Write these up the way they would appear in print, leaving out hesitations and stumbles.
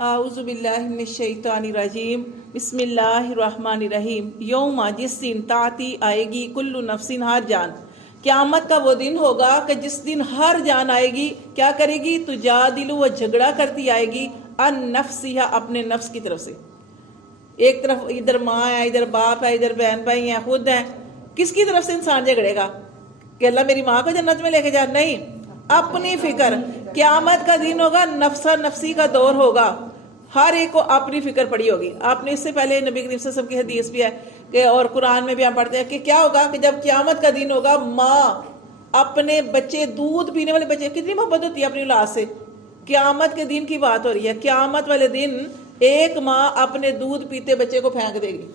اعوذ باللہ من الشیطان الرجیم بسم اللہ الرحمن الرحیم یوم جس دن تاتی آئے گی کل نفس ہر جان، قیامت کا وہ دن ہوگا کہ جس دن ہر جان آئے گی، کیا کرے گی؟ تجادل، وہ جھگڑا کرتی آئے گی، ان نفسہا، اپنے نفس کی طرف سے۔ ایک طرف ادھر ماں ہے، ادھر باپ ہے، ادھر بہن بھائی ہیں، خود ہیں، کس کی طرف سے انسان جھگڑے گا کہ اللہ میری ماں کو جنت میں لے کے جا؟ نہیں، اپنی فکر۔ قیامت کا دن ہوگا، نفسا نفسی کا دور ہوگا، ہر ایک کو اپنی فکر پڑی ہوگی۔ آپ نے اس سے پہلے نبی کریم صلی اللہ علیہ وسلم کی حدیث بھی ہے کہ، اور قرآن میں بھی ہم پڑھتے ہیں کہ کیا ہوگا کہ جب قیامت کا دن ہوگا، ماں اپنے بچے، دودھ پینے والے بچے، کتنی محبت ہوتی ہے اپنی اولاد سے۔ قیامت کے دن کی بات ہو رہی ہے، قیامت والے دن ایک ماں اپنے دودھ پیتے بچے کو پھینک دے گی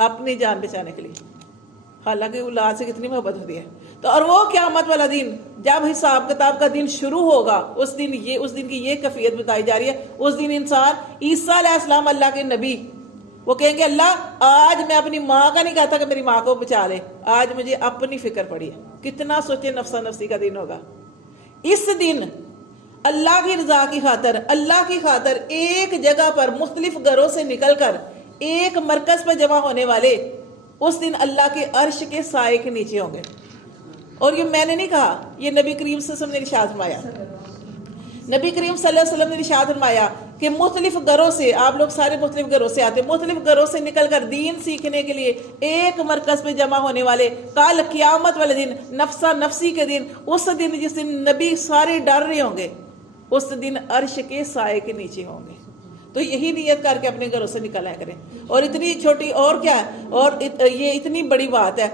اپنی جان بچانے کے لیے، حالانکہ اولاد سے کتنی محبت ہوتی ہے۔ تو اور وہ قیامت والا دن جب حساب کتاب کا دن شروع ہوگا، اس دن کی یہ کیفیت بتائی جا رہی ہے۔ اس دن انسان، عیسیٰ علیہ السلام اللہ کے نبی، وہ کہیں گے اللہ آج میں اپنی ماں کا نہیں کہتا کہ میری ماں کو بچا لے، آج مجھے اپنی فکر پڑی ہے۔ کتنا سوچے، نفسا نفسی کا دن ہوگا۔ اس دن اللہ کی رضا کی خاطر، اللہ کی خاطر ایک جگہ پر مختلف گھروں سے نکل کر ایک مرکز پر جمع ہونے والے اس دن اللہ کے عرش کے سائے کے نیچے ہوں گے۔ اور یہ میں نے نہیں کہا، یہ نبی کریم صلی اللہ علیہ وسلم نے ارشاد فرمایا۔ نبی کریم صلی اللہ علیہ وسلم نے ارشاد فرمایا کہ مختلف گھروں سے، آپ لوگ سارے مختلف گھروں سے آتے، مختلف گھروں سے نکل کر دین سیکھنے کے لیے ایک مرکز پہ جمع ہونے والے، کل قیامت والے دن، نفسا نفسی کے دن، اس دن جس دن نبی سارے ڈر رہے ہوں گے، اس دن عرش کے سائے کے نیچے ہوں گے۔ تو یہی نیت کر کے اپنے گھروں سے نکل آیا کریں۔ اور اتنی چھوٹی اور کیا ہے، اور یہ اتنی بڑی بات ہے۔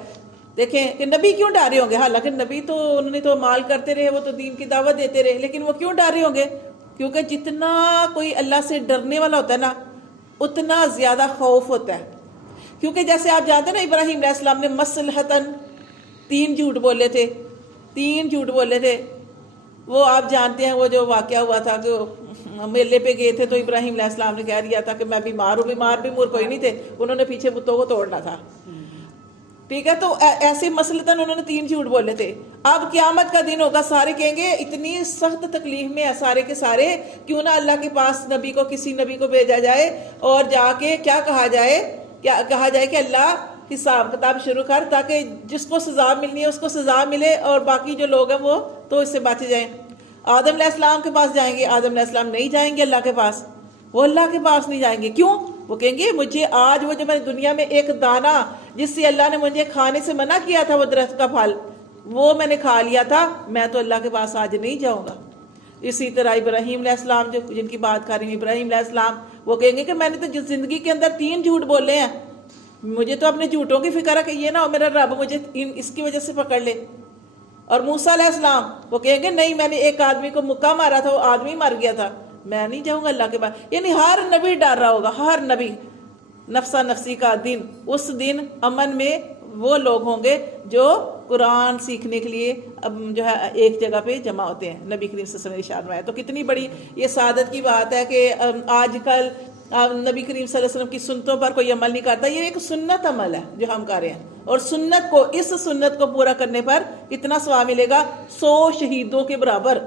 دیکھیں کہ نبی کیوں ڈر رہے ہوں گے؟ حالانکہ نبی تو انہوں نے تو مال کرتے رہے، وہ تو دین کی دعوت دیتے رہے، لیکن وہ کیوں ڈر رہے ہوں گے؟ کیونکہ جتنا کوئی اللہ سے ڈرنے والا ہوتا ہے نا، اتنا زیادہ خوف ہوتا ہے۔ کیونکہ جیسے آپ جانتے ہیں نا، ابراہیم علیہ السلام نے مصلحتاً 3 جھوٹ بولے تھے، 3 جھوٹ بولے تھے۔ وہ آپ جانتے ہیں وہ جو واقعہ ہوا تھا کہ میلے پہ گئے تھے تو ابراہیم علیہ السلام نے کہہ دیا تھا کہ میں بیمار ہوں، بیمار بھی مور کوئی نہیں تھے، انہوں نے پیچھے بتوں کو توڑنا تھا، ٹھیک ہے؟ تو ایسے مثلاً انہوں نے 3 جھوٹ بولے تھے۔ اب قیامت کا دن ہوگا، سارے کہیں گے اتنی سخت تکلیف میں ہے سارے کے سارے، کیوں نہ اللہ کے پاس نبی کو، کسی نبی کو بھیجا جائے اور جا کے کیا کہا جائے، کیا کہا جائے کہ اللہ حساب کتاب شروع کر، تاکہ جس کو سزا ملنی ہے اس کو سزا ملے اور باقی جو لوگ ہیں وہ تو اس سے بچ جائیں۔ آدم علیہ السلام کے پاس جائیں گے، آدم علیہ السلام نہیں جائیں گے اللہ کے پاس، وہ اللہ کے پاس نہیں جائیں گے۔ کیوں؟ وہ کہیں گے مجھے آج وہ جو میں نے دنیا میں ایک دانہ جس سے اللہ نے مجھے کھانے سے منع کیا تھا، وہ درخت کا پھل، وہ میں نے کھا لیا تھا، میں تو اللہ کے پاس آج نہیں جاؤں گا۔ اسی طرح ابراہیم علیہ السلام، جو جن کی بات کر رہی ہوں، ابراہیم علیہ السلام، وہ کہیں گے کہ میں نے تو زندگی کے اندر 3 جھوٹ بولے ہیں، مجھے تو اپنے جھوٹوں کی فکر ہے کہ یہ نہ ہو میرا رب مجھے اس کی وجہ سے پکڑ لے۔ اور موسیٰ علیہ السلام، وہ کہیں گے نہیں، میں نے ایک آدمی کو مکہ مارا تھا، وہ آدمی مر گیا تھا، میں نہیں جاؤں گا اللہ کے پاس۔ یعنی ہر نبی ڈر رہا ہوگا، ہر نبی۔ نفسا نفسی کا دن، اس دن امن میں وہ لوگ ہوں گے جو قرآن سیکھنے کے لیے جو ہے ایک جگہ پہ جمع ہوتے ہیں۔ نبی کریم صلی اللہ علیہ وسلم نے ارشاد فرمایا۔ تو کتنی بڑی یہ سعادت کی بات ہے کہ آج کل نبی کریم صلی اللہ علیہ وسلم کی سنتوں پر کوئی عمل نہیں کرتا۔ یہ ایک سنت عمل ہے جو ہم کر رہے ہیں، اور سنت کو، اس سنت کو پورا کرنے پر کتنا ثواب ملے گا؟ 100 شہیدوں کے برابر۔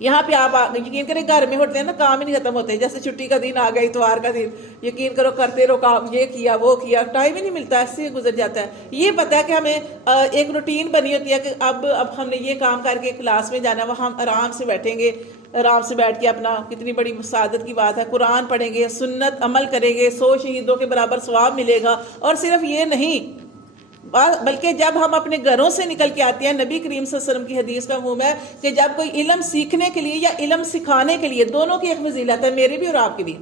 یہاں پہ آپ یقین کریں، گھر میں ہوتے ہیں نا، کام ہی نہیں ختم ہوتے، جیسے چھٹی کا دن آ گیا، اتوار کا دن، یقین کرو کرتے رہو کام، یہ کیا وہ کیا، ٹائم ہی نہیں ملتا، ایسے گزر جاتا ہے۔ یہ پتہ ہے کہ ہمیں ایک روٹین بنی ہوتی ہے کہ اب ہم نے یہ کام کر کے کلاس میں جانا ہے، وہ ہم آرام سے بیٹھیں گے، آرام سے بیٹھ کے اپنا، کتنی بڑی سعادت کی بات ہے، قرآن پڑھیں گے، سنت عمل کریں گے، 100 شہیدوں کے برابر ثواب ملے گا۔ اور صرف یہ نہیں، بلکہ جب ہم اپنے گھروں سے نکل کے آتے ہیں، نبی کریم صلی اللہ علیہ وسلم کی حدیث کا مفہوم ہے کہ جب کوئی علم سیکھنے کے لیے یا علم سکھانے کے لیے، دونوں کی ایک فضیلت ہے، میری بھی اور آپ کی بھی،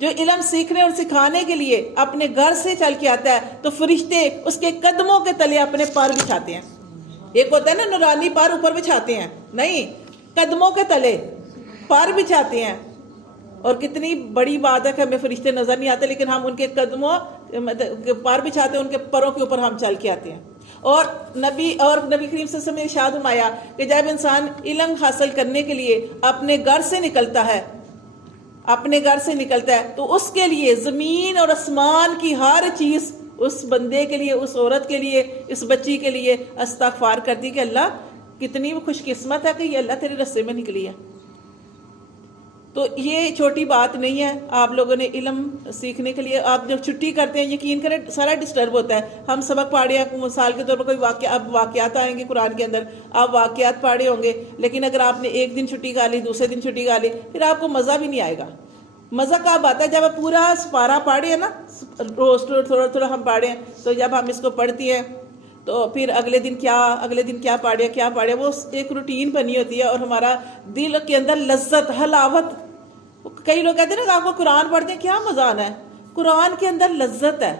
جو علم سیکھنے اور سکھانے کے لیے اپنے گھر سے چل کے آتا ہے تو فرشتے اس کے قدموں کے تلے اپنے پار بچھاتے ہیں۔ ایک ہوتا ہے نا نورانی پار اوپر بچھاتے ہیں، نہیں، قدموں کے تلے پار بچھاتے ہیں۔ اور کتنی بڑی بات ہے کہ ہمیں فرشتے نظر نہیں آتے، لیکن ہم ان کے قدموں پار بچھاتے ہیں، ان کے پروں کے اوپر ہم چل کے آتے ہیں۔ اور نبی کریم صلی اللہ علیہ وسلم نے ارشاد فرمایا کہ جب انسان علم حاصل کرنے کے لیے اپنے گھر سے نکلتا ہے، تو اس کے لیے زمین اور آسمان کی ہر چیز اس بندے کے لیے، اس عورت کے لیے، اس بچی کے لیے استغفار کرتی کہ اللہ کتنی خوش قسمت ہے کہ یہ اللہ تیرے رستے میں نکلی ہے۔ تو یہ چھوٹی بات نہیں ہے. آپ لوگوں نے علم سیکھنے کے لیے آپ جب چھٹی کرتے ہیں یقین کریں سارا ڈسٹرب ہوتا ہے. ہم سبق پڑھے ہیں مثال کے طور پر کوئی اب واقعات آئیں گے قرآن کے اندر, آپ واقعات پڑھے ہوں گے, لیکن اگر آپ نے ایک دن چھٹی کر لی, دوسرے دن چھٹی کر لی, پھر آپ کو مزہ بھی نہیں آئے گا. مزہ کب آتا ہے جب آپ پورا سپارہ پڑھے ہیں نا, روز تھوڑا تھوڑا ہم پڑھے ہیں, تو جب ہم اس کو پڑھتی ہیں تو پھر اگلے دن کیا پڑھے وہ ایک روٹین بنی ہوتی ہے, اور ہمارا دل کے اندر لذت, حلاوت. کئی لوگ کہتے ہیں نا کہ آپ کو قرآن پڑھتے ہیں کیا مزہ آنا ہے. قرآن کے اندر لذت ہے,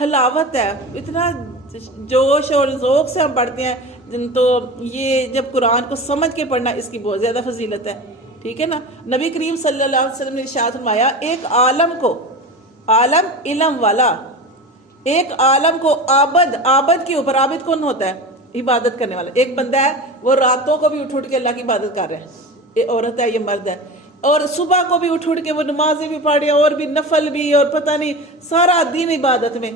حلاوت ہے, اتنا جوش اور ذوق سے ہم پڑھتے ہیں. تو یہ جب قرآن کو سمجھ کے پڑھنا اس کی بہت زیادہ فضیلت ہے. ٹھیک ہے نا. نبی کریم صلی اللہ علیہ وسلم نے ارشاد فرمایا, ایک عالم کو, عالم علم والا, ایک عالم کو عابد کے اوپر, عابد کون ہوتا ہے؟ عبادت کرنے والا. ایک بندہ ہے وہ راتوں کو بھی اٹھ کے اللہ کی عبادت کر رہا ہے, یہ عورت ہے یہ مرد ہے, اور صبح کو بھی اٹھ کے وہ نمازیں بھی پڑھ رہے ہیں, اور بھی نفل بھی, اور پتہ نہیں سارا دن عبادت میں.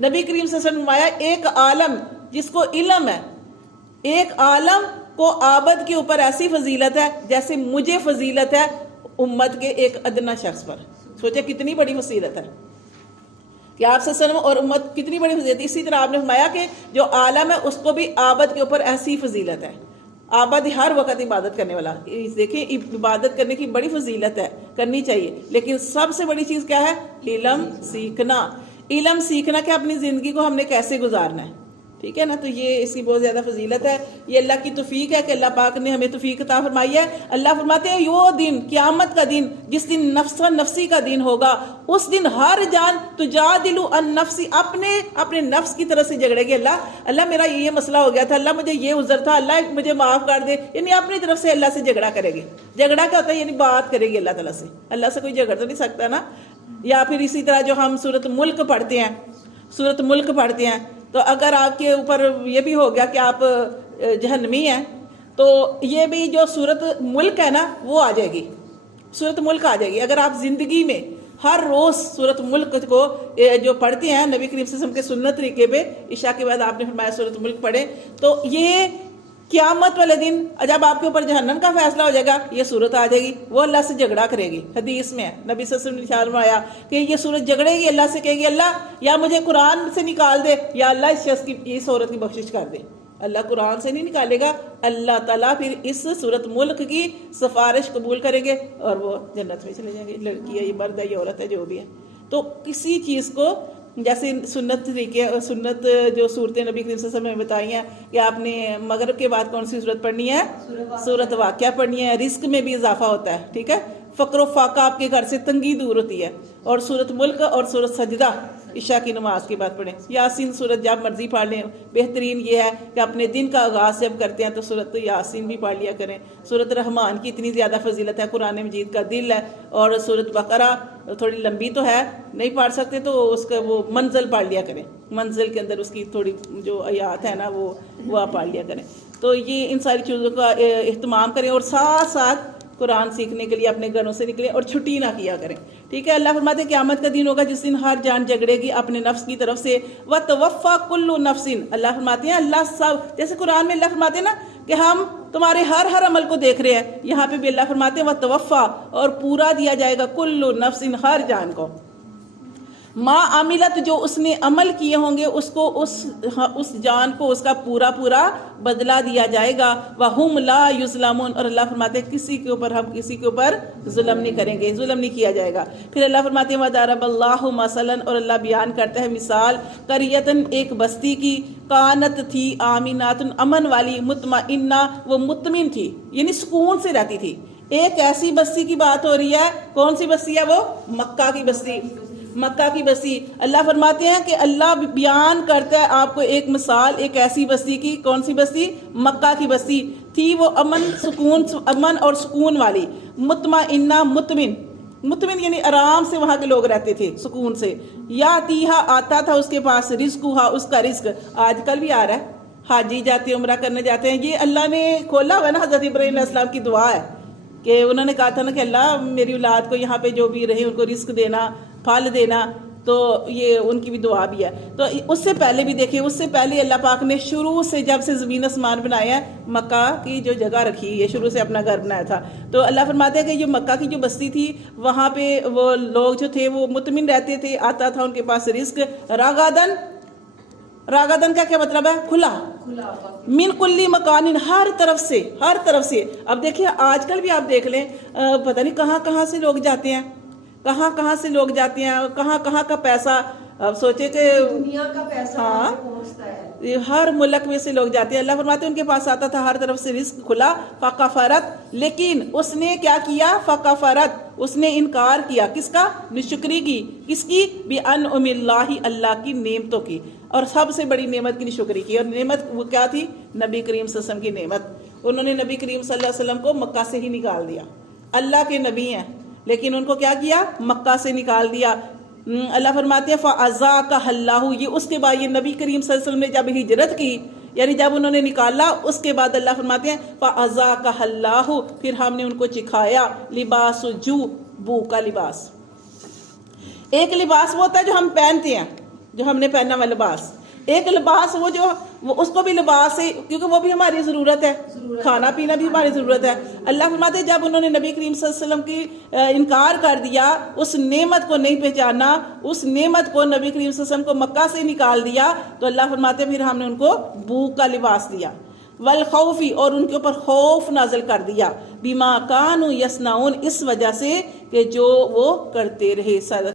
نبی کریم صلی اللہ علیہ وسلم نے فرمایا ایک عالم جس کو علم ہے, ایک عالم کو عابد کے اوپر ایسی فضیلت ہے جیسے مجھے فضیلت ہے امت کے ایک ادنا شخص پر. سوچے کتنی بڑی فضیلت ہے کہ آپ صلی اللہ علیہ وسلم اور امت کتنی بڑی فضیلت ہے. اسی طرح آپ نے فرمایا کہ جو عالم ہے اس کو بھی عابد کے اوپر ایسی فضیلت ہے. عابد ہر وقت عبادت کرنے والا. دیکھیں عبادت کرنے کی بڑی فضیلت ہے, کرنی چاہیے, لیکن سب سے بڑی چیز کیا ہے؟ علم سیکھنا. علم سیکھنا کہ اپنی زندگی کو ہم نے کیسے گزارنا ہے. ٹھیک ہے نا. تو یہ اس کی بہت زیادہ فضیلت ہے. یہ اللہ کی توفیق ہے کہ اللہ پاک نے ہمیں توفیق عطا فرمائی ہے. اللہ فرماتے ہیں وہ دن, قیامت کا دن, جس دن نفسی کا دن ہوگا, اس دن ہر جان تجادل عن نفسی, اپنے نفس کی طرف سے جھگڑے گی. اللہ میرا یہ مسئلہ ہو گیا تھا, اللہ مجھے یہ عذر تھا, اللہ مجھے معاف کر دے. یعنی اپنی طرف سے اللہ سے جھگڑا کرے گی. جھگڑا کیا ہوتا ہے؟ یعنی بات کرے گی اللہ تعالیٰ سے. اللہ سے کوئی جھگڑ تو نہیں سکتا نا. یا پھر اسی طرح جو ہم سورۃ ملک پڑھتے ہیں, تو اگر آپ کے اوپر یہ بھی ہو گیا کہ آپ جہنمی ہیں, تو یہ بھی جو سورۃ ملک ہے نا وہ آ جائے گی, سورۃ ملک آ جائے گی. اگر آپ زندگی میں ہر روز سورۃ ملک کو جو پڑھتے ہیں نبی کریم صلی اللہ علیہ وسلم کے سنت طریقے پہ, عشاء کے بعد آپ نے فرمایا سورۃ ملک پڑھیں, تو یہ قیامت والے دن جب آپ کے اوپر جہنم کا فیصلہ ہو جائے گا, یہ صورت آ جائے گی, وہ اللہ سے جھگڑا کرے گی. حدیث میں ہے نبی صلی اللہ علیہ وسلم نے آیا کہ یہ صورت جھگڑے گی, اللہ سے کہے گی اللہ یا مجھے قرآن سے نکال دے, یا اللہ اس شخص کی اس عورت کی بخشش کر دے. اللہ قرآن سے نہیں نکالے گا, اللہ تعالیٰ پھر اس سورۃ ملک کی سفارش قبول کریں گے اور وہ جنت میں چلے جائیں گے. لڑکی ہے, یہ مرد ہے, یہ عورت ہے, جو بھی ہے. تو کسی چیز کو جیسے سنت جو صورتیں نبی کریم صلی اللہ علیہ وسلم نے بتائی ہیں کہ آپ نے مغرب کے بعد کون سی صورت پڑھنی ہے؟ صورت واقعہ پڑھنی ہے. رزق میں بھی اضافہ ہوتا ہے. ٹھیک ہے. فقر و فاقہ آپ کے گھر سے تنگی دور ہوتی ہے. اور صورت ملک اور صورت سجدہ عشاء کی نماز کے بعد پڑھیں. یاسین صورت جب مرضی پڑھ لیں. بہترین یہ ہے کہ اپنے دن کا آغاز جب کرتے ہیں تو صورت یاسین بھی پڑھ لیا کریں. صورت رحمان کی اتنی زیادہ فضیلت ہے, قرآن مجید کا دل ہے. اور صورت بقرہ تھوڑی لمبی تو ہے, نہیں پڑھ سکتے تو اس کا وہ منزل پڑھ لیا کریں. منزل کے اندر اس کی تھوڑی جو آیات ہے نا وہ آپ پڑھ لیا کریں. تو یہ ان ساری چیزوں کا اہتمام کریں, اور ساتھ ساتھ قرآن سیکھنے کے لیے اپنے گھروں سے نکلیں اور چھٹی نہ کیا کریں. ٹھیک ہے. اللہ فرماتے ہیں قیامت کا دن ہوگا جس دن ہر جان جھگڑے گی اپنے نفس کی طرف سے. وَتَوَفَّى كُلُّ نَفْسٍ, اللہ فرماتے ہیں اللہ سب, جیسے قرآن میں اللہ فرماتے ہیں نا کہ ہم تمہارے ہر عمل کو دیکھ رہے ہیں, یہاں پہ بھی اللہ فرماتے ہیں وَتَوَفَّى, اور پورا دیا جائے گا كُلُّ نَفْسٍ, ہر جان کو, ما عملت, جو اس نے عمل کیے ہوں گے اس کو اس جان کو اس کا پورا بدلہ دیا جائے گا. وَهُمْ لَا يُظْلَمُونَ, اور اللہ فرماتے ہیں ہم کسی کے اوپر ظلم نہیں کریں گے, ظلم نہیں کیا جائے گا. پھر اللہ فرماتے ہیں وَضَرَبَ اللَّهُ مَثَلًا, اور اللہ بیان کرتا ہے مثال, قَرْيَةً, ایک بستی کی, کانت تھی, آمیناتن, امن والی, مطمئنہ, وہ مطمئن تھی یعنی سکون سے رہتی تھی. ایک ایسی بستی کی بات ہو رہی ہے, کون سی بستی ہے وہ؟ مکہ کی بستی. مکہ کی بستی. اللہ فرماتے ہیں کہ اللہ بیان کرتا ہے آپ کو ایک مثال ایک ایسی بستی کی. کون سی بستی؟ مکہ کی بستی تھی. وہ امن اور سکون والی, مطمئنہ, مطمئن یعنی آرام سے وہاں کے لوگ رہتے تھے, سکون سے. یا تیہا, آتا تھا اس کے پاس, رزقھا, اس کا رزق. آج کل بھی آ رہا ہے, حاجی جاتے ہیں, عمرہ کرنے جاتے ہیں. یہ اللہ نے کھولا ہوا ہے نا, حضرت ابراہیم علیہ السلام کی دعا ہے کہ انہوں نے کہا تھا نا کہ اللہ میری اولاد کو یہاں پہ جو بھی رہے ان کو رزق دینا, پھل دینا. تو یہ ان کی بھی دعا بھی ہے. تو اس سے پہلے بھی دیکھیں، اس سے پہلے اللہ پاک نے شروع سے جب سے زمین آسمان بنایا ہے، مکہ کی جو جگہ رکھی ہے، شروع سے اپنا گھر بنایا تھا. تو اللہ فرماتے ہیں کہ جو مکہ کی جو بستی تھی وہاں پہ وہ لوگ جو تھے وہ مطمئن رہتے تھے، آتا تھا ان کے پاس رزق. راغدن کا کیا مطلب ہے؟ کھلا. من کلی مکان، ہر طرف سے. اب دیکھیں آج کل بھی آپ دیکھ لیں، پتہ نہیں کہاں سے لوگ جاتے ہیں، کہاں سے لوگ جاتے ہیں، کہاں کا پیسہ. اب سوچے کہ دنیا کا پیسہ پہنچتا ہے، ہر ملک میں سے لوگ جاتے ہیں. اللہ فرماتے ہیں ان کے پاس آتا تھا ہر طرف سے رزق کھلا. فکفرت، لیکن اس نے کیا کیا؟ فکفرت، اس نے انکار کیا. کس کا؟ نشکری کی. کس کی؟ بِأَنْعُمِ اللَّهِ، اللہ کی نعمتوں کی. اور سب سے بڑی نعمت کی نشکری کی. اور نعمت وہ کیا تھی؟ نبی کریم صلی اللہ علیہ وسلم کی نعمت. انہوں نے نبی کریم صلی اللہ علیہ وسلم کو مکہ سے ہی نکال دیا. اللہ کے نبی ہیں لیکن ان کو کیا کیا؟ مکہ سے نکال دیا. اللہ فرماتے ہیں فَأَزَاقَهَا اللَّهُ، یہ اس کے بعد، یہ نبی کریم صلی اللہ علیہ وسلم نے جب ہجرت کی، یعنی جب انہوں نے نکالا، اس کے بعد اللہ فرماتے ہیں فَأَزَاقَهَا اللَّهُ، پھر ہم نے ان کو چکھایا لباس جو، بو کا لباس. ایک لباس وہ ہوتا ہے جو ہم پہنتے ہیں، جو ہم نے پہنا ہوا لباس. ایک لباس وہ جو اس کو بھی لباس ہے کیونکہ وہ بھی ہماری ضرورت ہے، کھانا پینا بھی ہماری ضرورت ہے. اللہ فرماتے ہیں جب انہوں نے نبی کریم صلی اللہ علیہ وسلم کی انکار کر دیا، اس نعمت کو نہیں پہچانا، اس نعمت کو نبی کریم صلی اللہ علیہ وسلم کو مکہ سے نکال دیا، تو اللہ فرماتے ہیں پھر ہم نے ان کو بھوک کا لباس دیا. والخوفی، اور ان کے اوپر خوف نازل کر دیا. بما کانوا یصنعون، اس وجہ سے کہ جو وہ کرتے رہے.